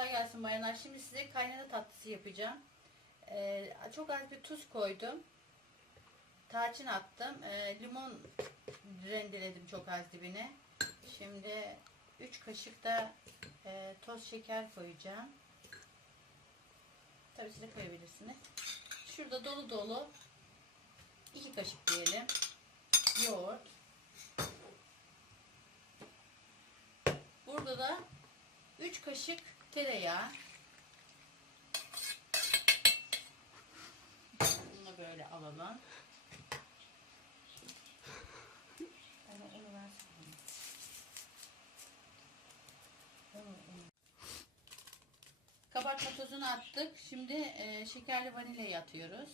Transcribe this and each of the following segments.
Kolay gelsin bayanlar. Şimdi size kaynana tatlısı yapacağım. Ee, çok az bir tuz koydum. Tarçın attım. Ee, limon rendeledim çok az dibine. Şimdi 3 kaşık da e, toz şeker koyacağım. Tabii siz de koyabilirsiniz. Şurada dolu dolu 2 kaşık diyelim. Yoğurt. Burada da 3 kaşık tereyağı. Bunu böyle alalım. Kabartma tozunu attık. Şimdi e, şekerli vanilyayı atıyoruz.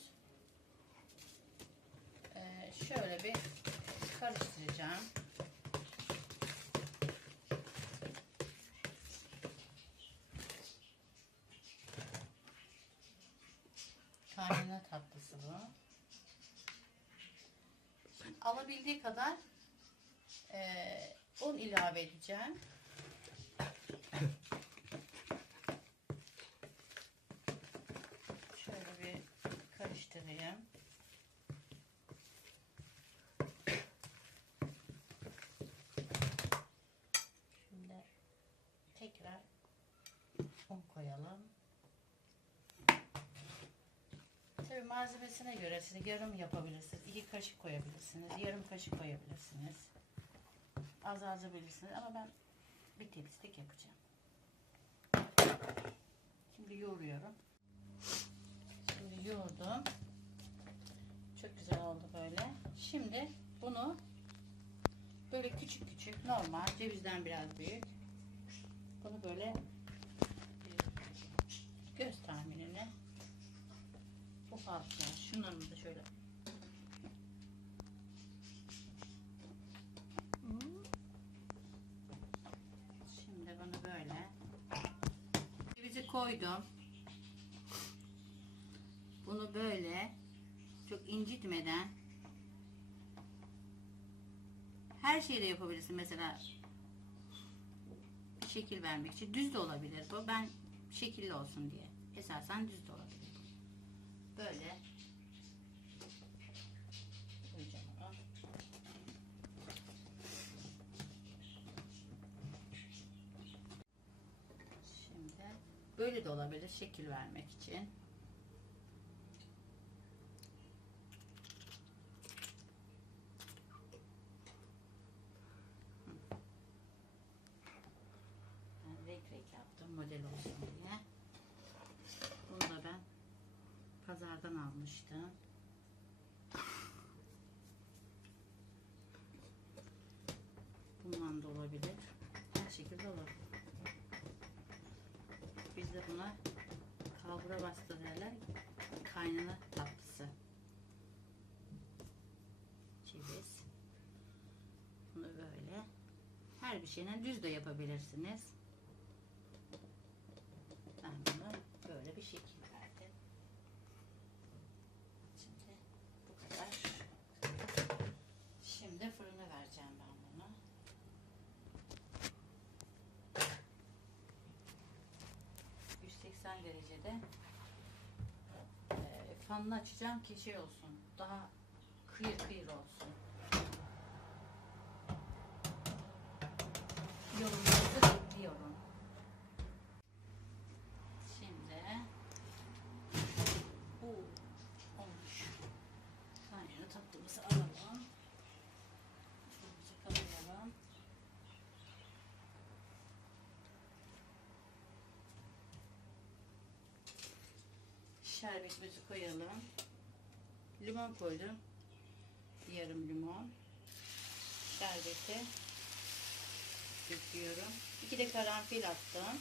E, şöyle bir karıştıracağım. Kaynana tatlısı bu. Şimdi alabildiği kadar eee, un ilave edeceğim. Şöyle bir karıştırayım. Şimdi tekrar un koyalım. Tabii malzemesine göre siz yarım yapabilirsiniz. iki kaşık koyabilirsiniz. Yarım kaşık koyabilirsiniz. Az azabilirsiniz ama ben bir temizlik yapacağım. Şimdi yoğuruyorum. Şimdi yoğurdum. Çok güzel oldu böyle. Şimdi bunu böyle küçük küçük normal cevizden biraz büyük. Bunu böyle ufaltacağız. Şunlarını da şöyle Şimdi bunu böyle cevizi koydum. Bunu böyle çok incitmeden her şeyle yapabilirsin. Mesela şekil vermek için düz de olabilir bu. Ben şekilli olsun diye. Esasen düz de olabilir. Böyle. Şimdi böyle de olabilir şekil vermek için. Renk renk yaptım model olsun diye. Pazardan almıştım. Bundan da olabilir. Her şekilde olur. Biz de buna kalbura bastı derler. Kaynana tatlısı. Ceviz. Bunu böyle. Her bir şeyden düz de yapabilirsiniz. Ben bunu böyle bir şekil verdim. Şimdi bu kadar. Şimdi fırına vereceğim ben bunu. 180 derecede e, fanını açacağım ki şey olsun. Daha kıyır kıyır olsun. Yorumlarınızı bekliyorum. Şimdi bu olmuş. Kaynağı tatlımızı alalım. Şöyle kalayalım. Şerbetimizi koyalım. Limon koydum. Yarım limon. Şerbeti döküyorum. İki de karanfil attım.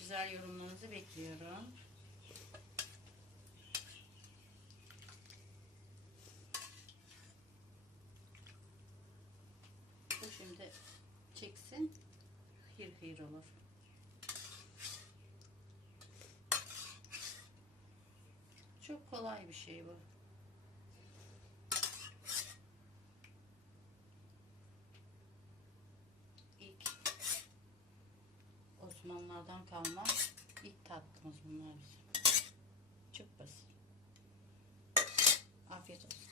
Güzel yorumlarınızı bekliyorum. elimde çeksin. Hıyır hıyır olur. Çok kolay bir şey bu. İlk Osmanlılardan kalma ilk tatlımız bunlar bizim. Çok basit. Afiyet olsun.